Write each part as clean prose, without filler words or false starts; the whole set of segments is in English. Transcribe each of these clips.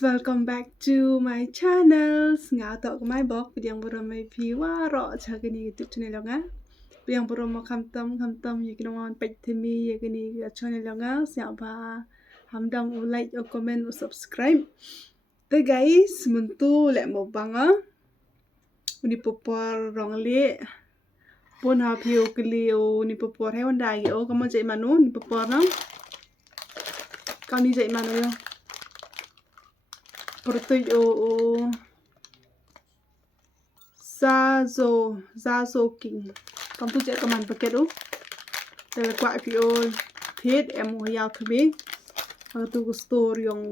Welcome back to my channel. Ngã tọa của my blog yang beramai piwa ro chagani YouTube channel nga. Yang berama kamtam you can on page to me you can channel nga siapa hamdang u like u comment u subscribe. The guys muntu lek mukbang uni popor rong le pun ha piu kliu ni popor hewan dai o kamu jai manu ni popor nang. Kau ni jai manu yo. Portuy o Zazo King. Kamu tu cek keman paket tu. Dari kuat pio pet emo yau kebe. Aku tu store yang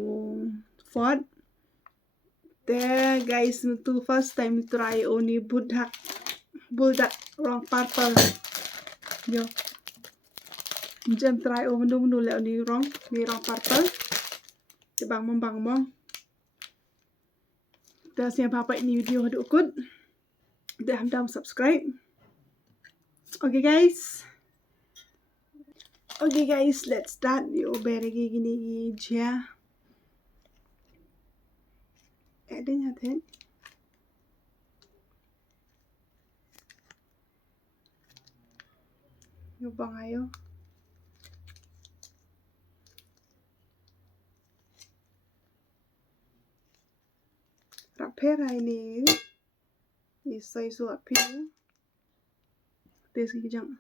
Ford. There guys, tu first time try oni buldak orang purple. Yo. Jam try o menu le oni orang purple. Bang mong. Dah siap apa ini video ada ukut. Dah hamdam subscribe. Okay guys, let's start. Yo beregi gini aja. Ada nyata. Yo bang ayo. Rapera ini isai suapi. Tes kijang.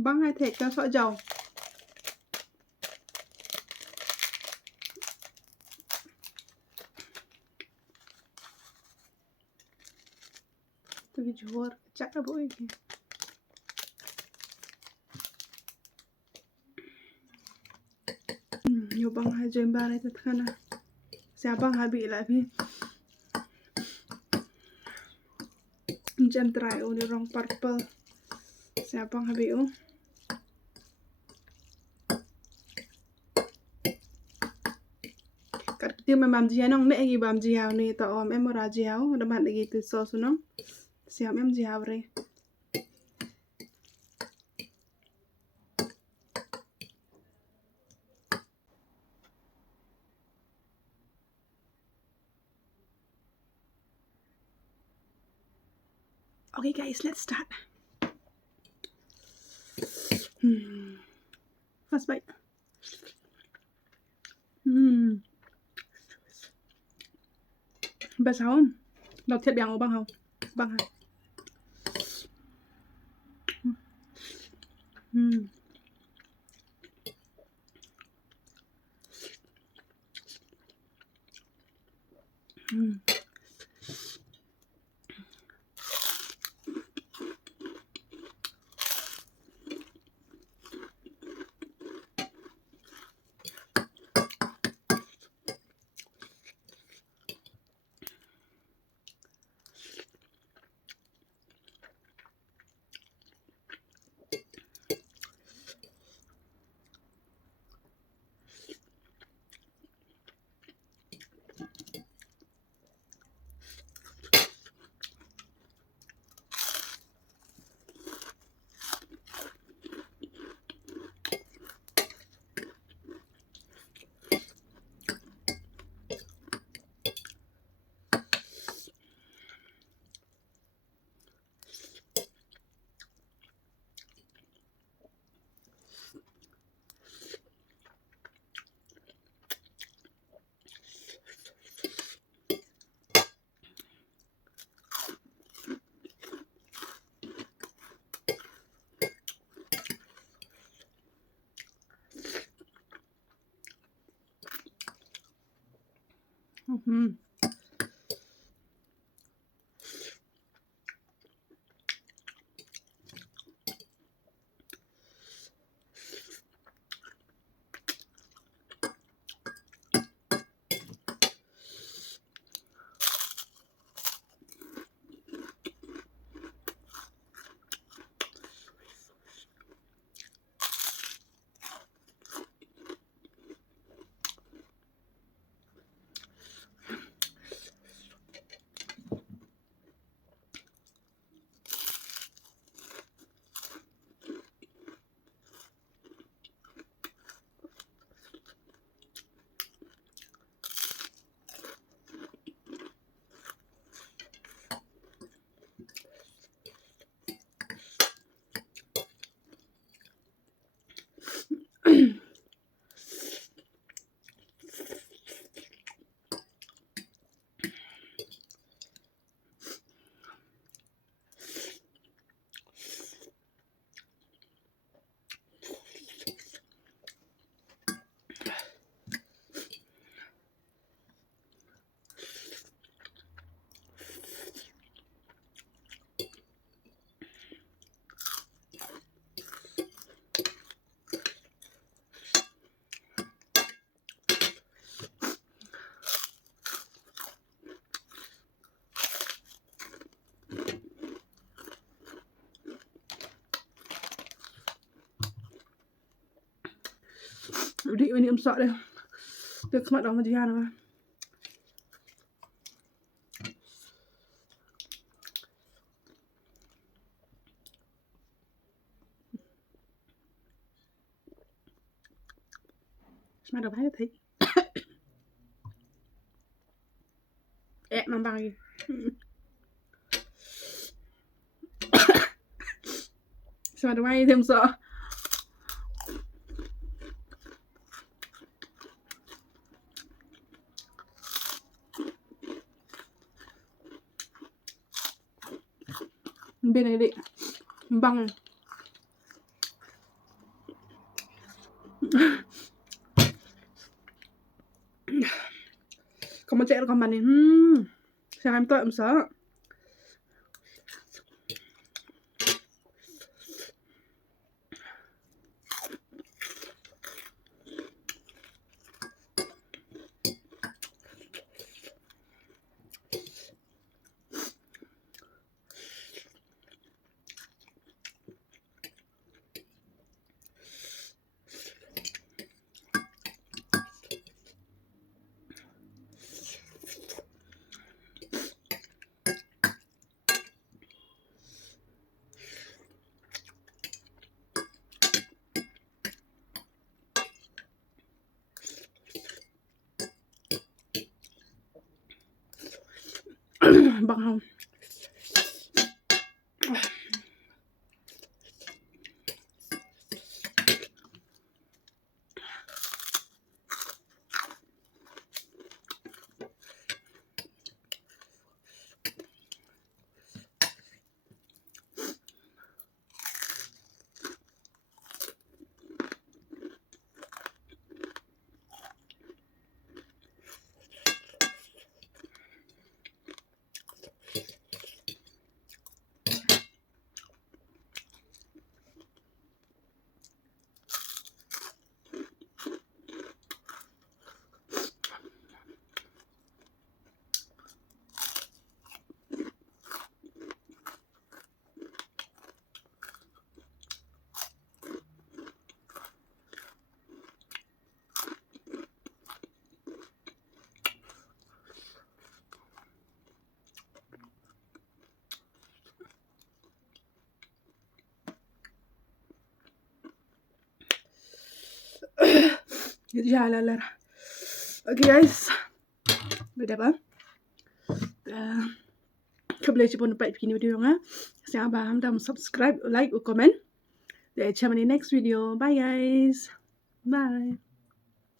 Bang hai thịt cho sọ dầu. Tôi chuột chắc là bụi kìa. Nhiều băng hai dêm ba này thật khăn à. Sao băng hai bị lạiพี่. Jam try o ni rong purple. Sao băng hai bị o. Cắt tiêu mà bám dìa nong nệ gì bám dìa này tao om em ra dìa đâm hẳn để từ sauce nó. Sao em dìa rồi. Okay guys, let's start. First bite. Best không? Đọc thiệt bèo băng không? Băng hả? Di ini umsak dia. Dia kemat dah macam mana. Smart apa thấy. Mang gì. Smart apa thêm sợ. Bên này đi. Băng. Còn một chạy còn bàn này. Xem em tội em sợ. Bằng không. Jalalar. Okay guys. Udah apa? Boleh cuba nampak begini video nga. Saya abang dah subscribe, like, comment. Let's see you in the next video. Bye guys. Bye.